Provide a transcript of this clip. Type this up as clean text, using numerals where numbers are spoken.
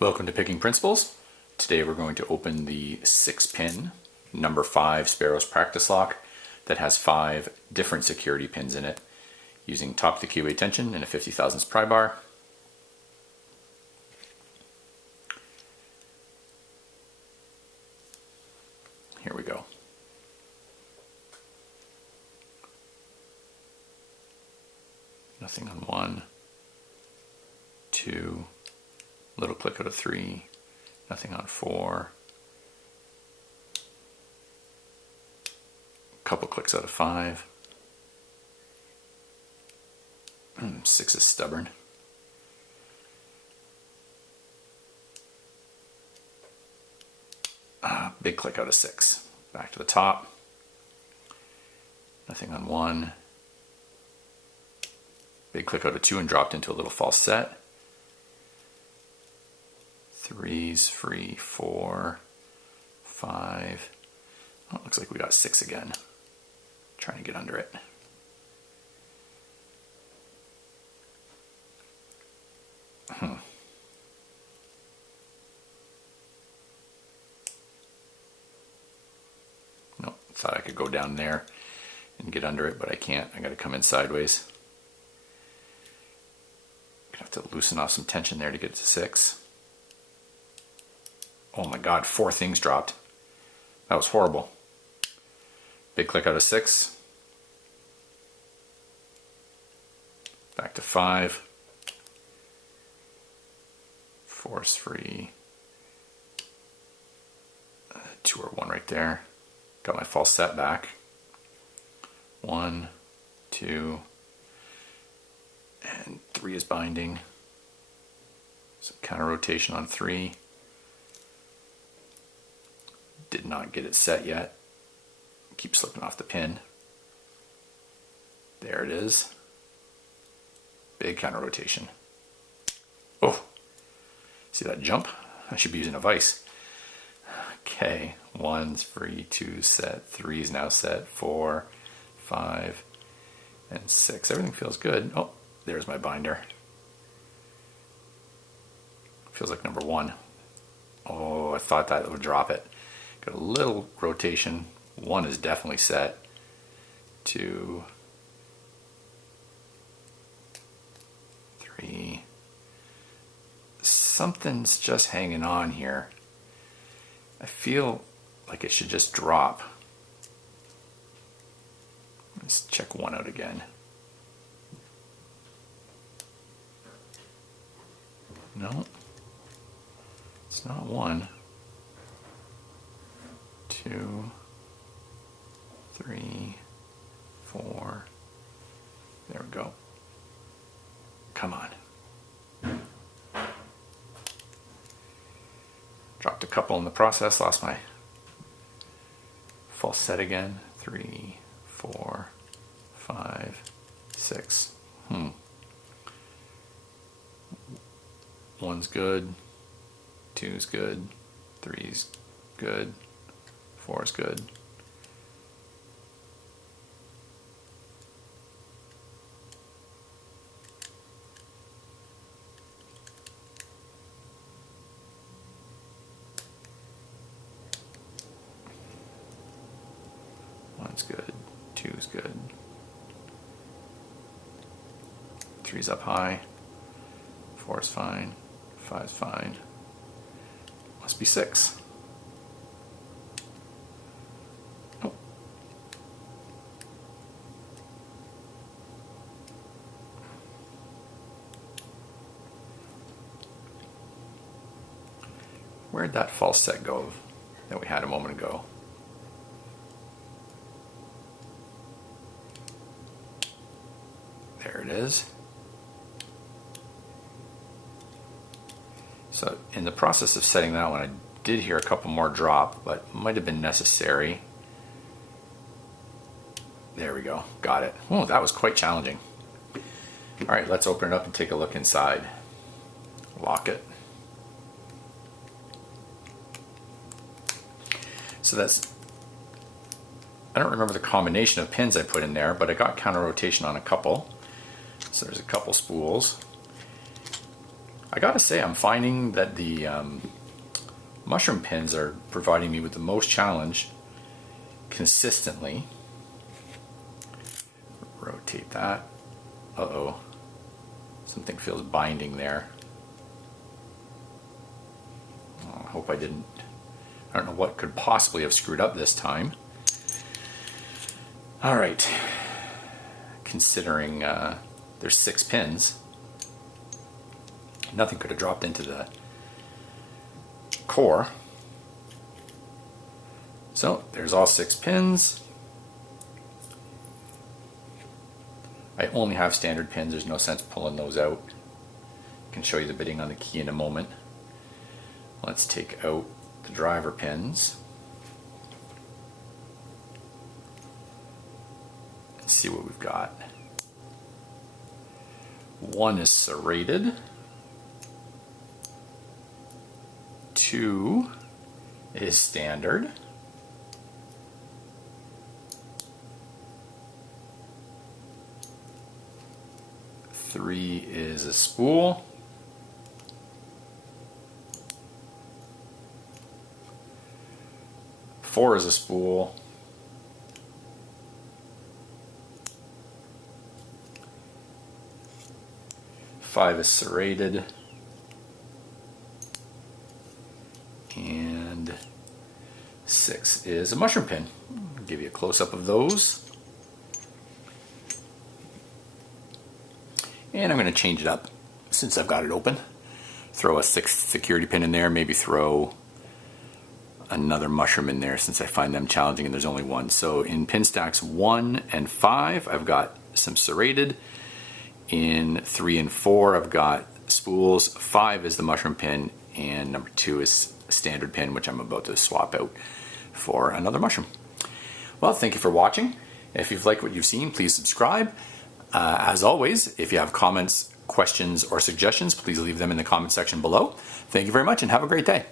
Welcome to Picking Principles. Today we're going to open the 6-pin number 5 Sparrows practice lock that has 5 different security pins in it using top to keyway tension and a 50 thousandths pry bar. Here we go. Nothing on 1, 2, little click out of 3, nothing on 4, couple clicks out of 5, 6 is stubborn, big click out of 6, back to the top, nothing on 1, big click out of 2 and dropped into a little false set. 3's free, 4, 5. Oh, it looks like we got 6 again. Trying to get under it. Nope, thought I could go down there and get under it, but I can't. I gotta come in sideways. Gonna have to loosen off some tension there to get it to 6. Oh my god, 4 things dropped. That was horrible. Big click out of 6. Back to 5. 4's free. 2 or 1 right there. Got my false set back. 1, 2, and 3 is binding. Some counter rotation on 3. Did not get it set yet. Keep slipping off the pin. There it is. Big counter rotation. Oh, see that jump? I should be using a vise. Okay, 1's free, 2's set, 3's now set, 4, 5, and 6. Everything feels good. Oh, there's my binder. Feels like number 1. Oh, I thought that would drop it. Got a little rotation. 1 is definitely set. 2, 3. Something's just hanging on here. I feel like it should just drop. Let's check 1 out again. No, it's not 1. 2, 3, 4. There we go. Come on. Dropped a couple in the process. Lost my false set again. 3, 4, 5, 6. 1's good. 2's good. 3's good. 4 is good. One's good. 2's good. 3's up high. 4's fine. 5's fine. Must be 6. Where'd that false set go that we had a moment ago? There it is. So in the process of setting that one, I did hear a couple more drop, but might have been necessary. There we go. Got it. Oh, that was quite challenging. All right, let's open it up and take a look inside. Lock it. So that's, I don't remember the combination of pins I put in there, but I got counter rotation on a couple. So there's a couple spools. I gotta say, I'm finding that the mushroom pins are providing me with the most challenge consistently. Rotate that. Uh-oh. Something feels binding there. Oh, I hope I didn't. I don't know what could possibly have screwed up this time. All right. Considering there's 6 pins, nothing could have dropped into the core. So there's all 6 pins. I only have standard pins, there's no sense pulling those out. I can show you the bitting on the key in a moment. Let's take out the driver pins and see what we've got. 1 is serrated. 2 is standard. 3 is a spool. 4 is a spool. 5 is serrated. And 6 is a mushroom pin. I'll give you a close-up of those. And I'm going to change it up since I've got it open. Throw a 6th security pin in there, maybe throw another mushroom in there since I find them challenging and there's only 1. So in pin stacks 1 and 5, I've got some serrated. In 3 and 4, I've got spools. 5 is the mushroom pin, and number 2 is a standard pin, which I'm about to swap out for another mushroom. Well, thank you for watching. If you've liked what you've seen, please subscribe. As always, if you have comments, questions, or suggestions, please leave them in the comment section below. Thank you very much and have a great day.